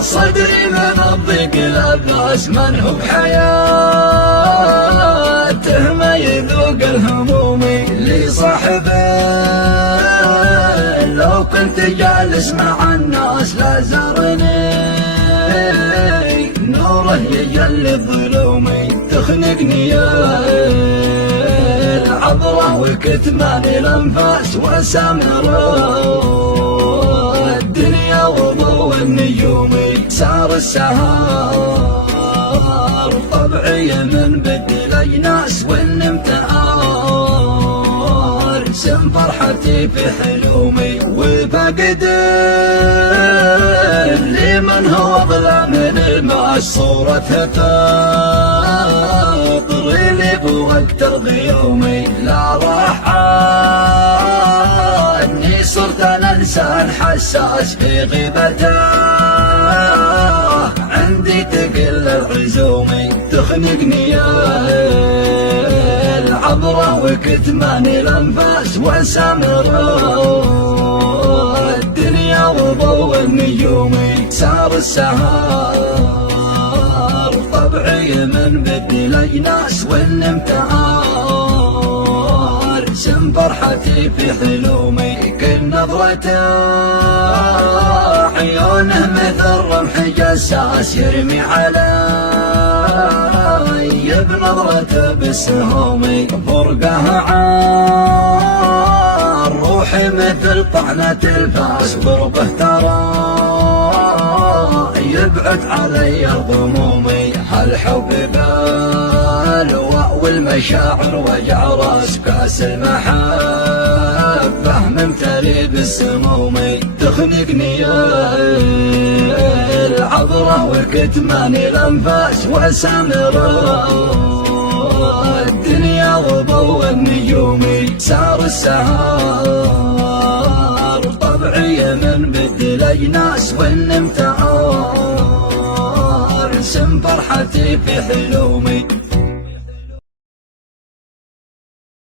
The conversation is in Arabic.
صدري من الضيق لباس من هو بحياته ما يذوق الهموم اللي صاحبه. لو كنت جالس مع الناس لا زارني نوره يجلي ظلومي تخنقني يا العبرة وكتمان الأنفاس وسامر الدنيا وضوء النجوم سار السهار طبعي من بدل أجناس والامتعار سم فرحتي في حلومي وفقد لمن هو ظلام من الماس صورتها تطري لي بوقت غيومي لا راح عني صرت انا انسان حساس في غيبته عندي تقل العزومي تخنقني يا العبرة وكتمان الأنفاس وسامر الدنيا وضوء النجوم سار السهار طبعي من بدل الأجناس والامتعار سم فرحتي في حلومي كل نظرته عيونه مثل رمح جساس يرمي علي بنظرته بالسهوم فرقه عار روحي مثل طعنة الفاس ضربه ترى يبعد علي الغموم هالحب بالواء والمشاعر وجع راس كاس المحبة ممتلي بالسموم تخنقني يا العبرة وكتمان الأنفاس وسامر الدنيا وضوء النجوم سار السهار طبعي من بدل أجناس والامتعار سم فرحتي في حلومي